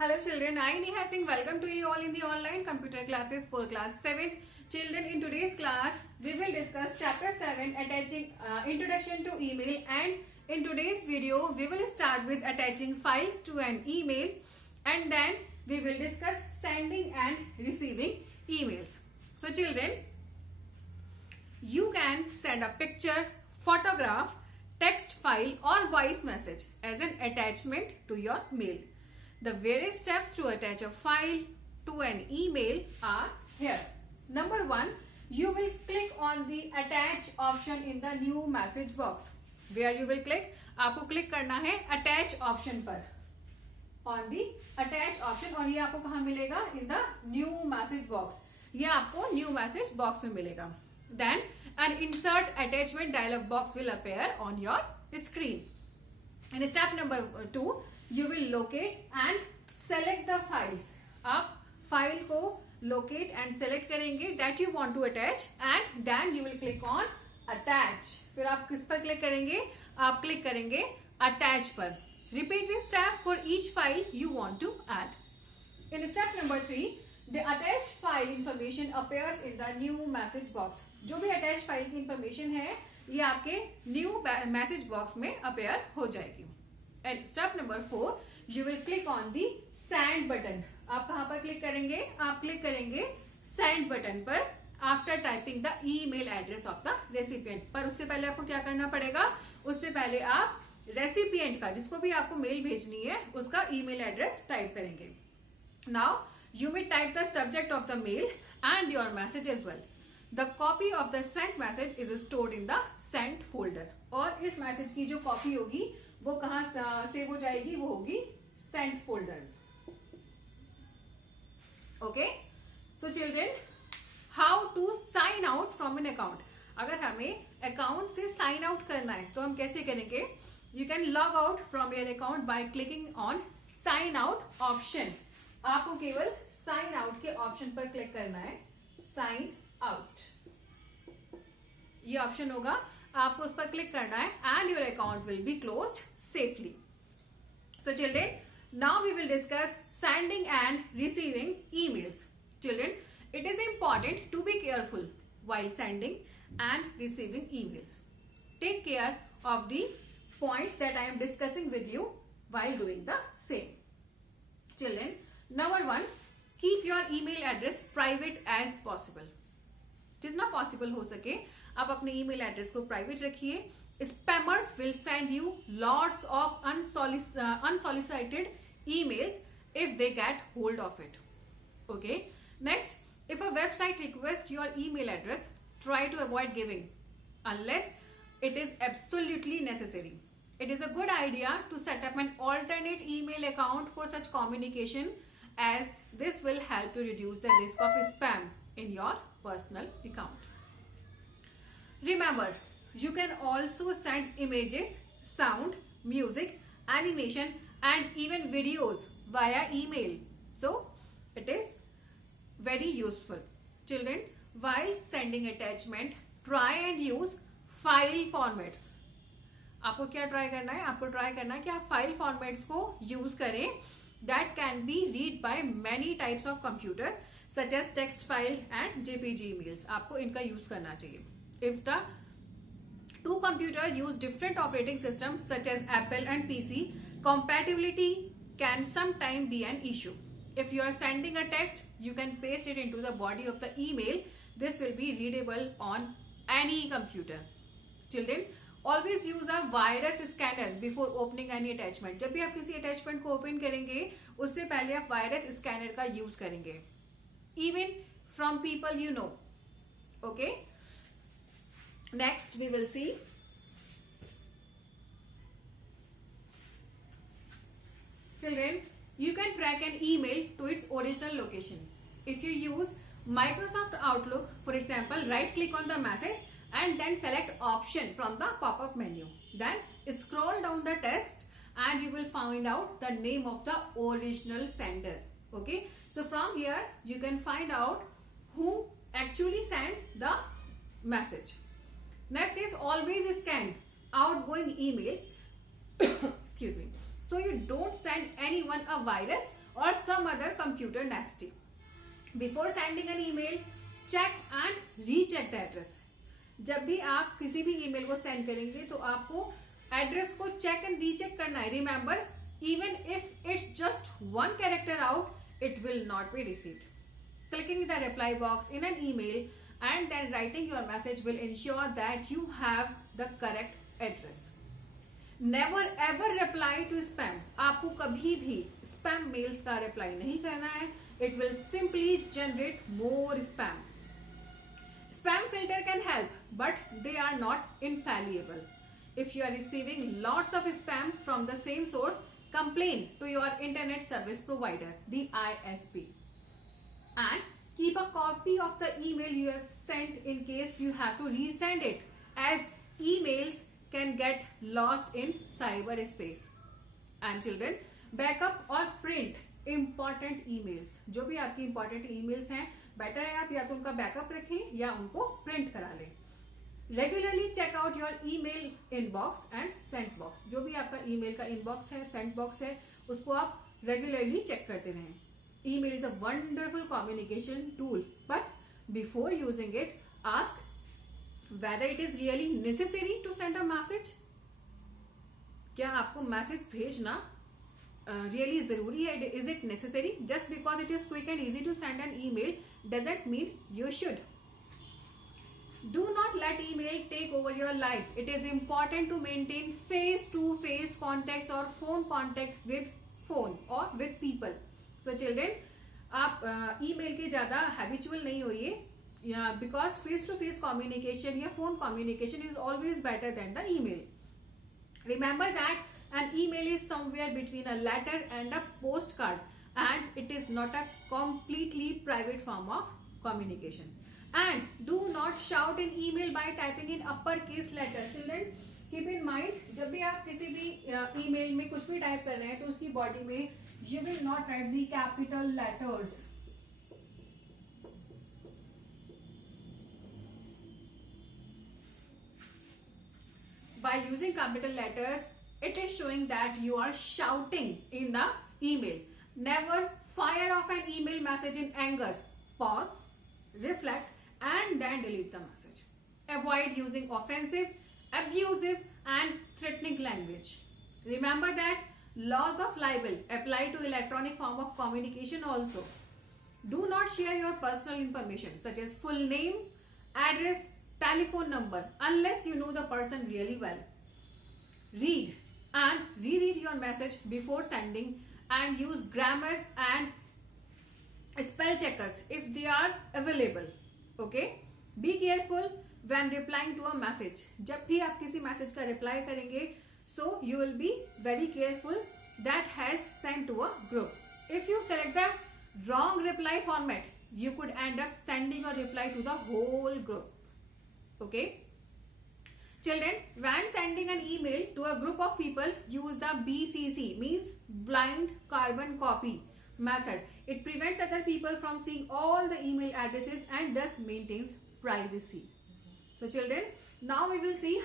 Hello children, I Neha Singh welcome to you all in the online computer classes for class 7th. Children, in today's class we will discuss chapter 7 attaching introduction to email, and in today's video we will start with attaching files to an email, and then we will discuss sending and receiving emails. So children, you can send a picture, photograph, text file or voice message as an attachment to your mail. The various steps to attach a file to an email are here. Number 1, you will click on the attach option in the new message box. Where you will click? आपको click करना है attach option पर, on the attach option, और ये आपको कहाँ मिलेगा? In the new message box. ये आपको new message box में मिलेगा. Then an insert attachment dialog box will appear on your screen. And step number 2, you will locate and select the files. आप फाइल को locate and select करेंगे that you want to attach, and then you will click on attach. फिर आप किस पर click करेंगे? आप click करेंगे attach पर. Repeat this step for each file you want to add. In step number 3, the attached file information appears in the new message box. जो भी attached file की information है ये आपके new message box में appear हो जाएगी. And step number 4, you will click on the send button. आप कहाँ पर क्लिक करेंगे? आप क्लिक करेंगे send button पर after typing the email address of the recipient. पर उससे पहले आपको क्या करना पड़ेगा? उससे पहले आप recipient का, जिसको भी आपको मेल भेजनी है, उसका email address टाइप करेंगे. Now you will type the subject of the mail and your message as well. The copy of the sent message is stored in the sent folder. और इस मैसेज की जो copy होगी वो कहाँ save हो जाएगी? वो होगी sent folder. Okay, so children, how to sign out from an account. अगर हमें अकाउंट से साइन आउट करना है तो हम कैसे करेंगे? You can log out from your account by clicking on sign out option. आपको केवल साइन आउट के ऑप्शन पर क्लिक करना है. साइन आउट ये ऑप्शन होगा, आपको उस पर क्लिक करना है and your account will be closed safely. So children, now we will discuss sending and receiving emails. Children, it is important to be careful while sending and receiving emails. Take care of the points that I am discussing with you while doing the same. Children, number 1, keep your email address private as possible. जितना possible हो सके आप अपने email address को private रखिए. Spammers will send you lots of unsolicited emails if they get hold of it. Okay. Next, if a website requests your email address, try to avoid giving unless it is absolutely necessary. It is a good idea to set up an alternate email account for such communication, as this will help to reduce the risk of spam in your personal account. Remember, you can also send images, sound, music, animation and even videos via email. So it is very useful. Children, while sending attachment, try and use file formats. आपको क्या try करना है? आपको try करना है कि आप file formats को यूज करें that can be read by many types of computer such as text file and JPG emails. आपको इनका यूज करना चाहिए. If the two computers use different operating systems such as Apple and PC, compatibility can sometimes be an issue. If you are sending a text, you can paste it into the body of the email. This will be readable on any computer. Children, always use a virus scanner before opening any attachment. जब भी आप किसी attachment को open करेंगे उससे पहले आप virus scanner का use करेंगे. Even from people you know. Okay. Next we will see children, you can track an email to its original location. If you use Microsoft Outlook, for example, right click on the message and then select option from the pop-up menu. Then scroll down the text and you will find out the name of the original sender. Okay, so from here you can find out who actually sent the message. Next is always scan outgoing emails excuse me, so you don't send anyone a virus or some other computer nasty. Before sending an email, check and recheck the address. जब भी आप किसी भी email को send करेंगे तो आपको address को चेक एंड रीचेक करना है. Remember, even if it's just one character out, it will not be received. Clicking the reply box in an email and then writing your message will ensure that you have the correct address. Never ever reply to spam. आपको कभी भी spam mails का reply नहीं करना है. It will simply generate more spam. Spam filter can help, but they are not infallible. If you are receiving lots of spam from the same source, complain to your internet service provider, the ISP. And keep a copy of the email you have sent in case you have to resend it, as emails can get lost in cyberspace. And children, backup or print important emails. जो भी आपकी important emails हैं, better है आप या तो उनका backup रखें या उनको print करा लें. Regularly check out your email inbox and sent box. जो भी आपका email का inbox है, sent box है, उसको आप regularly check करते रहें. Email is a wonderful communication tool, but before using it, ask whether it is really necessary to send a message. क्या आपको मैसेज भेजना really जरूरी है? Is it necessary? Just because it is quick and easy to send an email doesn't mean you should. Do not let email take over your life. It is important to maintain face-to-face contacts or phone contact with phone or with people. So children, आप email के ज़्यादा habitual नहीं होइए. Yeah, because face-to-face communication या phone communication is always better than the email. Remember that an email is somewhere between a letter and a postcard, and it is not a completely private form of communication. And do not shout in email by typing in uppercase letters. Children, keep in mind, जब भी आप किसी भी email में कुछ भी type कर रहे हैं तो उसकी body में you will not write the capital letters. By using capital letters, it is showing that you are shouting in the email. Never fire off an email message in anger. Pause, reflect, and then delete the message. Avoid using offensive, abusive, and threatening language. Remember that laws of libel apply to electronic form of communication also. Do not share your personal information such as full name, address, telephone number unless you know the person really well. Read and reread your message before sending and use grammar and spell checkers if they are available. Okay? Be careful when replying to a message. जब भी आप किसी message का reply करेंगे, so you will be very careful that has sent to a group. If you select the wrong reply format, you could end up sending a reply to the whole group. Okay? Children, when sending an email to a group of people, use the BCC, means blind carbon copy method. It prevents other people from seeing all the email addresses and thus maintains privacy. So children, now we will see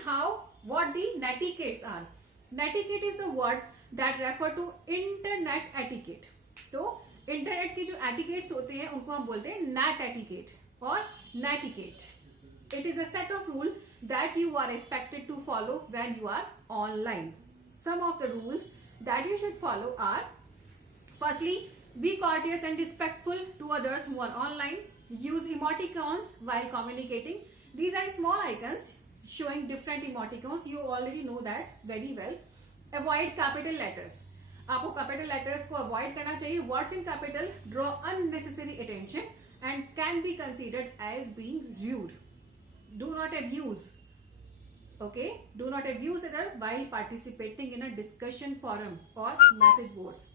what the netiquettes are. Netiquette is the word that refer to internet etiquette. तो internet के जो etiquettes होते हैं उनको हम बोलते हैं net etiquette और नेटिकेट. It is a set of rules that you are expected to follow when you are online. Some of the rules that you should follow are: firstly, be courteous and respectful to others who are online. Use emoticons while communicating. These are small icons showing different emoticons. You already know that very well. Avoid capital letters. आपको capital letters को avoid करना चाहिए. Words in capital draw unnecessary attention and can be considered as being rude. Do not abuse. Okay? Do not abuse other while participating in a discussion forum or message boards.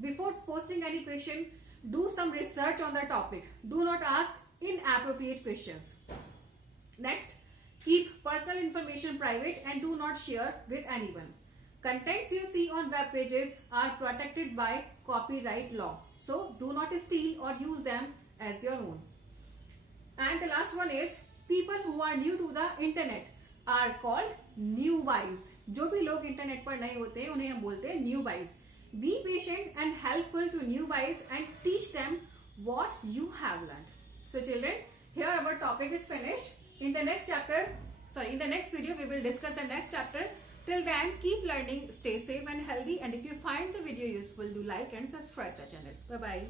Before posting any question, do some research on the topic. Do not ask inappropriate questions. Next, keep personal information private and do not share with anyone. Contents you see on web pages are protected by copyright law. So, do not steal or use them as your own. And the last one is, people who are new to the internet are called newbies. जो भी लोग internet पर नए होते हैं उन्हें हम बोलते हैं newbies. Be patient and helpful to new guys and teach them what you have learned. So children, here our topic is finished. In the next video we will discuss the next chapter. Till then, keep learning, stay safe and healthy, and if you find the video useful, do like and subscribe the channel. Bye bye.